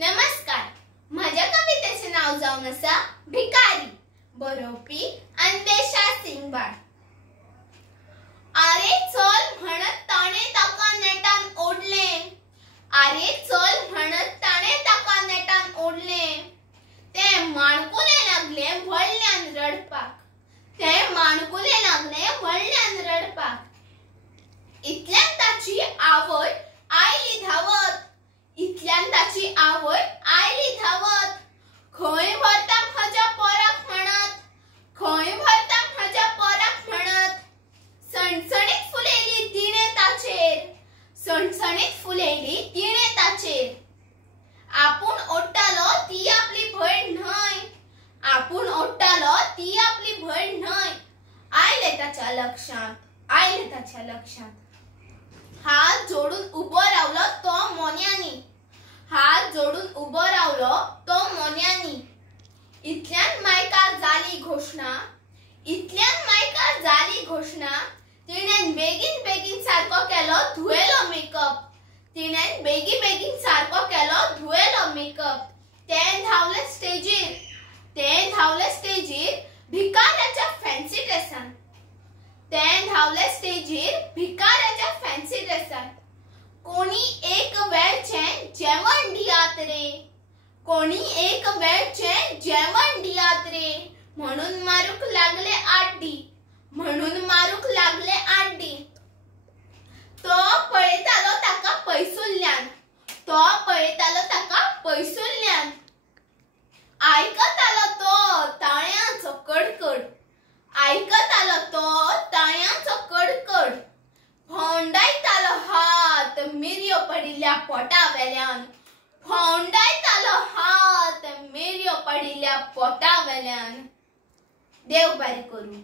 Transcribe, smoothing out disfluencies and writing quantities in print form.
नमस्कार. माझ्या कवितेचे नाव जाऊन असा भिकारी. बरोवपी अन्वेषा सिंगबाळ. आरे चल म्हणत ताणे ताका नेटान ओढले. आरे चल म्हणत ताणे ताका नेटान ओढले. ते माणकुले लागले व्हडल्यान रडपाक. ते माणकुले लागले व्हडल्यान रडपाक. इतल्यान ताची आवय आयली धावत. इतल्यान ताची आवय आयली धावत. खंय व्हरता म्हज्या पोराक म्हणत. खंय व्हरता म्हज्या पोराक म्हणत. सणसणीत फुलेली तिणे ताचेर. सणसणीत फुलेली तिणे ताचेर. आपूण ओडटालो ती आपली भयण न्हय. आपूण ओडटालो ती आपली भयण न्हय. आयले ताच्या लक्षांत. आयले ताच्या लक्षांत. हात जोडून उबो रावलो तो मोन्यांनी. हात जोडून उबो रावलो तो मोन्यांनी. इतल्यान मायकार जाली घोषणा. इतल्यान मायकार जाली घोषणा. तिणेन बेगीन बेगीन सारको केलो धुवेलो मेकअप. तिणेन बेगीन बेगीन सारको केलो धुवेलो मेकअप. तें धावले स्टेजीर. तें धावले स्टेजीर भिकाऱ्याच्या फॅन्सी ड्रेसान. तें धावले स्टेजीर भिकाऱ्याच्या फॅन्सी ड्रेसान. कोणी एक वेळचें जेवण दियात रे. कोणी एक वेळचें जेवण दियात रे. म्हणून मारूक लागले आड्डी. म्हणून मारूक लागले आड्डी. तो पळयतालो ताका पयसुल्ल्यान. तो पळयतालो ताका पयसुल्ल्यान. आयकतालो तो ताळयांचो कडकड. आयकतालो तो ताळयांचो कडकड. भोंवडायतालो हात मिरयो पडिल्ल्या पोटा वेल्यान. भोंवडायतालो हात मिरयो पडिल्ल्या पोटा वेल्यान. देव बरें करूं.